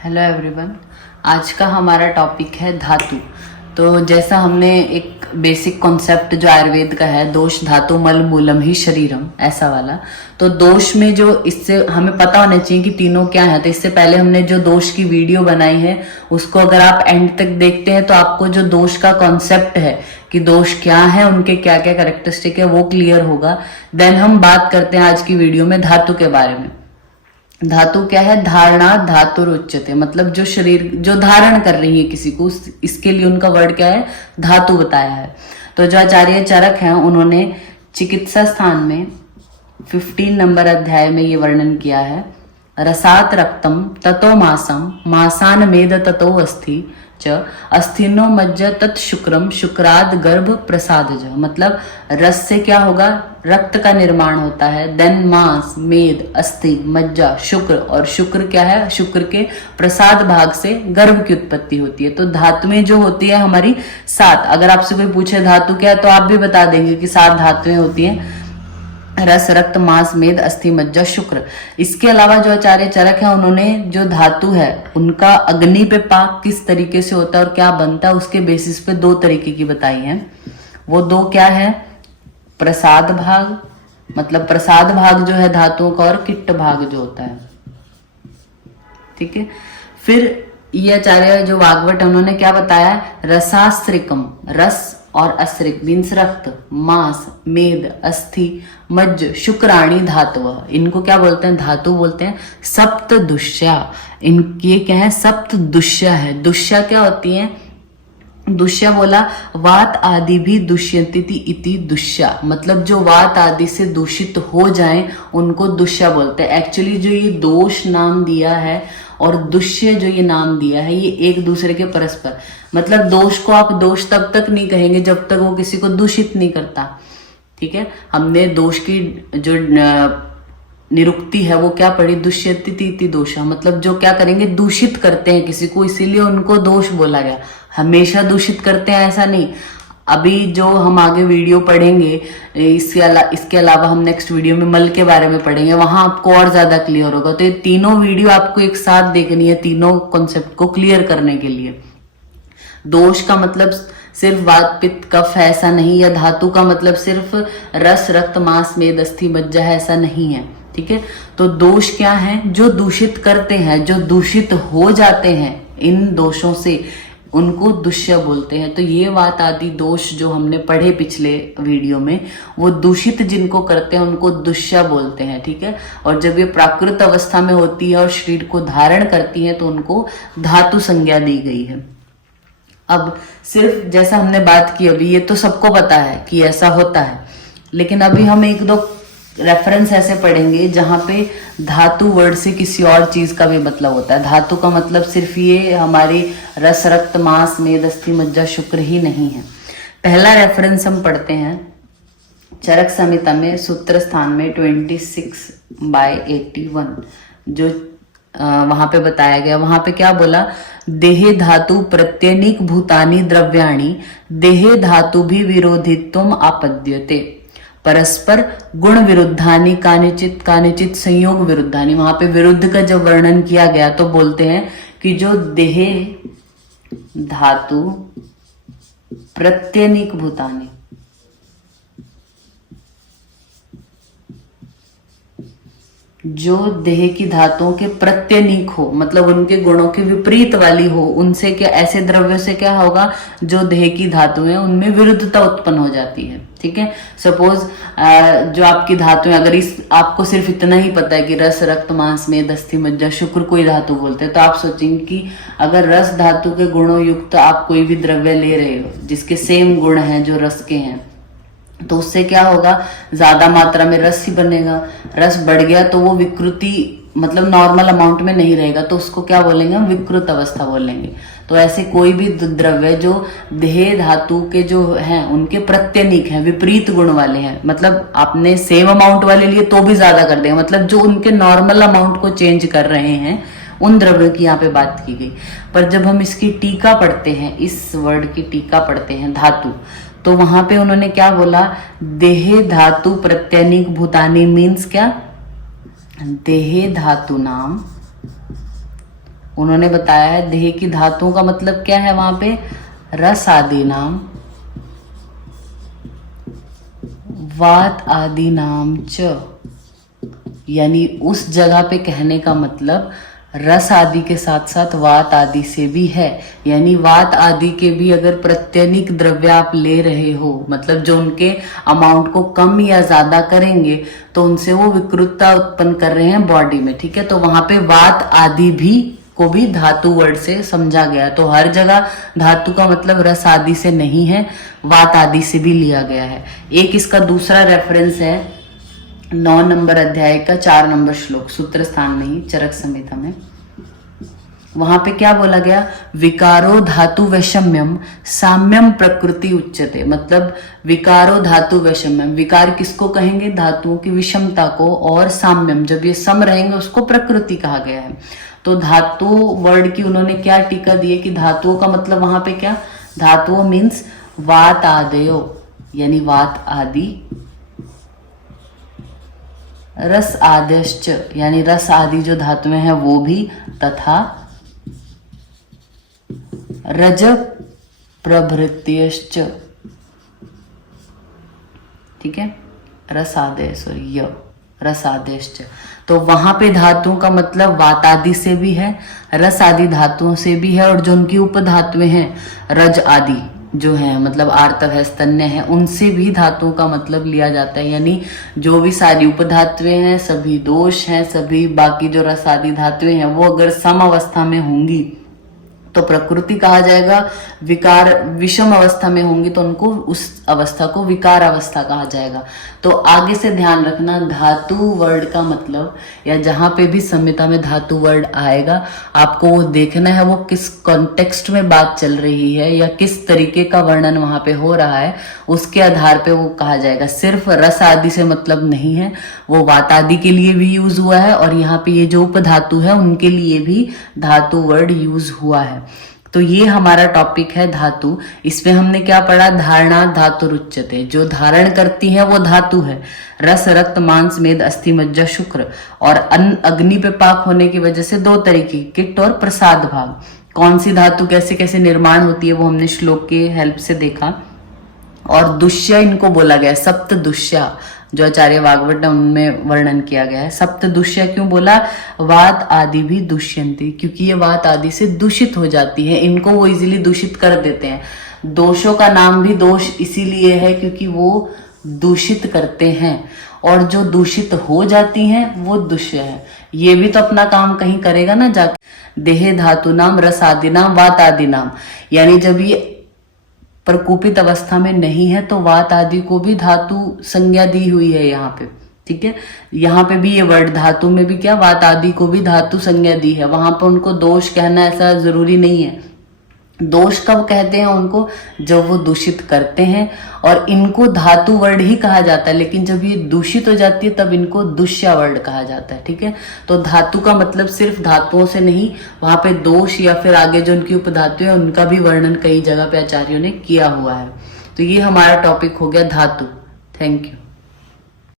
Hello everyone. आज का हमारा टॉपिक है धातु। तो जैसा हमने एक बेसिक कॉन्सेप्ट जो आयुर्वेद का है, दोष धातु मल मूलम ही शरीरम, ऐसा वाला। तो दोष में जो इससे हमें पता होना चाहिए कि तीनों क्या है। तो इससे पहले हमने जो दोष की वीडियो बनाई है उसको अगर आप एंड तक देखते हैं तो आपको जो दोष का कॉन्सेप्ट है कि दोष क्या है, उनके क्या क्या कैरेक्टरिस्टिक है, वो क्लियर होगा। देन हम बात करते हैं आज की वीडियो में धातु के बारे में। धातु क्या है? धारणा धातुर उच्यते, मतलब जो शरीर जो धारण कर रही है किसी को, इसके लिए उनका वर्ड क्या है? धातु बताया है। तो जो आचार्य चरक हैं उन्होंने चिकित्सा स्थान में 15 नंबर अध्याय में ये वर्णन किया है। रसात रक्तम ततो मासम मासान मेद ततो अस्थि च अस्थिनो मज्ज तत् शुक्रम शुक्राद गर्भ प्रसादज, मतलब रस से क्या होगा? रक्त का निर्माण होता है। देन मांस, मेद, अस्थि, मज्जा, शुक्र, और शुक्र क्या है? शुक्र के प्रसाद भाग से गर्भ की उत्पत्ति होती है। तो धातुएं जो होती है हमारी 7। अगर आपसे कोई पूछे धातु क्या है तो आप भी बता देंगे कि 7 धातुएं होती हैं: रस, रक्त, मांस, मेद, अस्थि, मज्जा, शुक्र। इसके अलावा जो आचार्य चरक है उन्होंने जो धातु है उनका अग्नि पे पाक किस तरीके से होता है और क्या बनता है, उसके बेसिस पे 2 तरीके की बताई है। वो 2 क्या है? प्रसाद भाग, मतलब प्रसाद भाग जो है धातुओं का, और किट्ट भाग जो होता है। ठीक है। फिर ये आचार्य जो वाग्वट उन्होंने क्या बताया? रसाश्रिकम, रस और अश्रिक मीन्स रक्त, मांस, मेद, अस्थि, मज्ज, शुक्राणी धातु, इनको क्या बोलते हैं? धातु बोलते हैं। सप्त दुष्या, इनके क्या है? सप्त दुष्या है। दुष्या क्या होती है? दुष्या बोला वात आदि भी दुष्यंती इति दुष्या, मतलब जो वात आदि से दूषित हो जाएं उनको दुष्या बोलते हैं। एक्चुअली जो ये दोष नाम दिया है और दुष्य जो ये नाम दिया है, ये एक दूसरे के परस्पर, मतलब दोष को आप दोष तब तक नहीं कहेंगे जब तक वो किसी को दूषित नहीं करता। ठीक है। हमने दोष की जो निरुक्ति है वो क्या पढ़ी? दुष्यति इति दोषा, मतलब जो क्या करेंगे? दूषित करते हैं किसी को, इसीलिए उनको दोष बोला गया। हमेशा दूषित करते हैं ऐसा नहीं। अभी जो हम आगे वीडियो पढ़ेंगे, इसके अलावा हम नेक्स्ट वीडियो में मल के बारे में पढ़ेंगे, वहां आपको और ज्यादा क्लियर होगा। तो ये तीनों वीडियो आपको एक साथ देखनी है, तीनों कॉन्सेप्ट को क्लियर करने के लिए। दोष का मतलब सिर्फ वात पित्त कफ है ऐसा नहीं, या धातु का मतलब सिर्फ रस, रक्त, मांस, मेद, अस्थि, मज्जा है ऐसा नहीं है। ठीक है। तो दोष क्या है? जो दूषित करते हैं, जो दूषित हो जाते हैं इन दोषों से, उनको दुष्य बोलते हैं। तो ये वात आदि दोष जो हमने पढ़े पिछले वीडियो में, वो दूषित जिनको करते हैं उनको दुष्य बोलते हैं। ठीक है। और जब ये प्राकृत अवस्था में होती है और शरीर को धारण करती है तो उनको धातु संज्ञा दी गई है। अब सिर्फ जैसा हमने बात की अभी, ये तो सबको पता है कि ऐसा होता है, लेकिन अभी हम 1-2 रेफरेंस ऐसे पढ़ेंगे जहां पे धातु वर्ड से किसी और चीज का भी मतलब होता है। धातु का मतलब सिर्फ ये हमारी रस, रक्त, मांस, मेद, अस्थि, मज्जा, शुक्र ही नहीं है। पहला रेफरेंस हम पढ़ते हैं चरक संहिता में सूत्र स्थान में 26/81, जो वहां पे बताया गया। वहां पे क्या बोला? देहे धातु प्रत्यनीक भूतानि द्रव्याणि देहे धातु भी विरोधित्वम आपद्यते परस्पर गुण विरुद्धानि कानिचित कानिचित संयोग विरुद्धानि। वहां पे विरुद्ध का जब वर्णन किया गया तो बोलते हैं कि जो देहे धातु प्रत्यनीक भूतानि, जो देह की धातुओं के प्रत्यनीक हो, मतलब उनके गुणों के विपरीत वाली हो, उनसे क्या, ऐसे द्रव्य से क्या होगा? जो देह की धातु है उनमें विरुद्धता उत्पन्न हो जाती है। ठीक है। सपोज जो आपकी धातुएं, अगर इस आपको सिर्फ इतना ही पता है कि रस, रक्त, मांस, मेद, अस्थि, मज्जा, शुक्र कोई धातु बोलते हैं, तो आप सोचेंगे कि अगर रस धातु के गुणों युक्त आप कोई भी द्रव्य ले रहे हो जिसके सेम गुण हैं जो रस के हैं, तो उससे क्या होगा? ज्यादा मात्रा में रस ही बनेगा। रस बढ़ गया तो वो विकृति, मतलब नॉर्मल अमाउंट में नहीं रहेगा, तो उसको क्या बोलेंगे? हम विकृत अवस्था बोलेंगे। तो ऐसे कोई भी द्रव्य जो देह धातु के जो हैं उनके प्रत्यनीक हैं, विपरीत गुण वाले हैं, मतलब आपने सेम अमाउंट वाले लिए तो भी ज्यादा कर देगा, मतलब जो उनके नॉर्मल अमाउंट को चेंज कर रहे हैं, उन द्रव्यों की यहाँ पे बात की गई। पर जब हम इसकी टीका पढ़ते हैं, इस वर्ड की टीका पढ़ते हैं धातु, तो वहां पे उन्होंने क्या बोला? देहे धातु प्रत्यनीक भूतानि मीन्स क्या? देहे धातु नाम उन्होंने बताया है देह की धातुओं का मतलब क्या है वहां पे, रस आदि नाम, वात आदि नाम च, यानी उस जगह पे कहने का मतलब रस आदि के साथ साथ वात आदि से भी है। यानी वात आदि के भी अगर प्रत्यनिक द्रव्य आप ले रहे हो, मतलब जो उनके अमाउंट को कम या ज्यादा करेंगे तो उनसे वो विकृतता उत्पन्न कर रहे हैं बॉडी में, ठीक है। तो वहां पे वात आदि भी को भी धातु वर्ड से समझा गया। तो हर जगह धातु का मतलब रस आदि से नहीं है, वात आदि से भी लिया गया है। एक इसका दूसरा रेफरेंस है 9 नंबर अध्याय का 4 नंबर श्लोक, सूत्र स्थान में ही चरक संहिता में। वहां पे क्या बोला गया, विकारो धातु वैषम्यम साम्यम प्रकृति उच्यते। मतलब विकारो धातु वैषम्यम, विकार किसको कहेंगे, धातुओं की विषमता को, और साम्यम जब ये सम रहेंगे उसको प्रकृति कहा गया है। तो धातु वर्ड की उन्होंने क्या टीका दी है कि धातुओं का मतलब वहां पे क्या, धातुओं मीन्स वात आदयो, यानी वात आदि, रस आदिश्च, यानी रस आदि जो धातुएं हैं वो भी, तथा रज प्रभृत्यश्च, ठीक है, रस आदेश, सॉरी य रस आदेश्च। तो वहां पे धातुओं का मतलब वात आदि से भी है, रस आदि धातुओं से भी है, और जो उनकी उपधातुएं हैं रज आदि जो है, मतलब आर्तव है, स्तन्य है, उनसे भी धातुओं का मतलब लिया जाता है। यानी जो भी सारी उपधातुएं हैं सभी दोष हैं, सभी बाकी जो रस आदि धातुएं हैं वो अगर सम अवस्था में होंगी तो प्रकृति कहा जाएगा, विकार विषम अवस्था में होंगी तो उनको उस अवस्था को विकार अवस्था कहा जाएगा। तो आगे से ध्यान रखना, धातु वर्ड का मतलब, या जहां पे भी संहिता में धातु वर्ड आएगा आपको वो देखना है वो किस कॉन्टेक्स्ट में बात चल रही है या किस तरीके का वर्णन वहां पे हो रहा है, उसके आधार पे वो कहा जाएगा। सिर्फ रस आदि से मतलब नहीं है, वो वात आदि के लिए भी यूज हुआ है, और यहाँ पे ये जो उपधातु है उनके लिए भी धातु वर्ड यूज हुआ है। तो ये हमारा टॉपिक है धातु। इसमें हमने क्या पढ़ा, धारणा धातु रुच्यते, जो धारण करती है वो धातु है। रस रक्त मांस मेद अस्थि मज्जा शुक्र, और अग्नि पे पाक होने की वजह से 2 तरीके, किट और प्रसाद भाग। कौन सी धातु कैसे कैसे निर्माण होती है वो हमने श्लोक के हेल्प से देखा। और दुष्य इनको बोला गया, सप्त दुष्या जो आचार्य वाग्भट उनमें वर्णन किया गया है। सप्त दुष्य क्यों बोला, वात आदि भी दुष्यंती, क्योंकि ये वात आदि से दूषित हो जाती है, इनको वो इजीली दूषित कर देते हैं। दोषों का नाम भी दोष इसीलिए है क्योंकि वो दूषित करते हैं, और जो दूषित हो जाती हैं वो दुष्य है। ये भी तो अपना काम कहीं करेगा ना जाके। देह धातु नाम रस आदि नाम वात आदि नाम, यानी जब ये प्रकोपित अवस्था में नहीं है तो वात आदि को भी धातु संज्ञा दी हुई है यहाँ पे, ठीक है। यहाँ पे भी ये वर्ड धातु में भी क्या, वात आदि को भी धातु संज्ञा दी है। वहां पर उनको दोष कहना ऐसा जरूरी नहीं है। दोष कब कहते हैं उनको, जब वो दूषित करते हैं, और इनको धातु वर्ड ही कहा जाता है, लेकिन जब ये दूषित हो जाती है तब इनको दुष्य वर्ड कहा जाता है, ठीक है। तो धातु का मतलब सिर्फ धातुओं से नहीं, वहां पे दोष या फिर आगे जो उनकी उपधातु है उनका भी वर्णन कई जगह पे आचार्यों ने किया हुआ है। तो ये हमारा टॉपिक हो गया धातु। Thank you.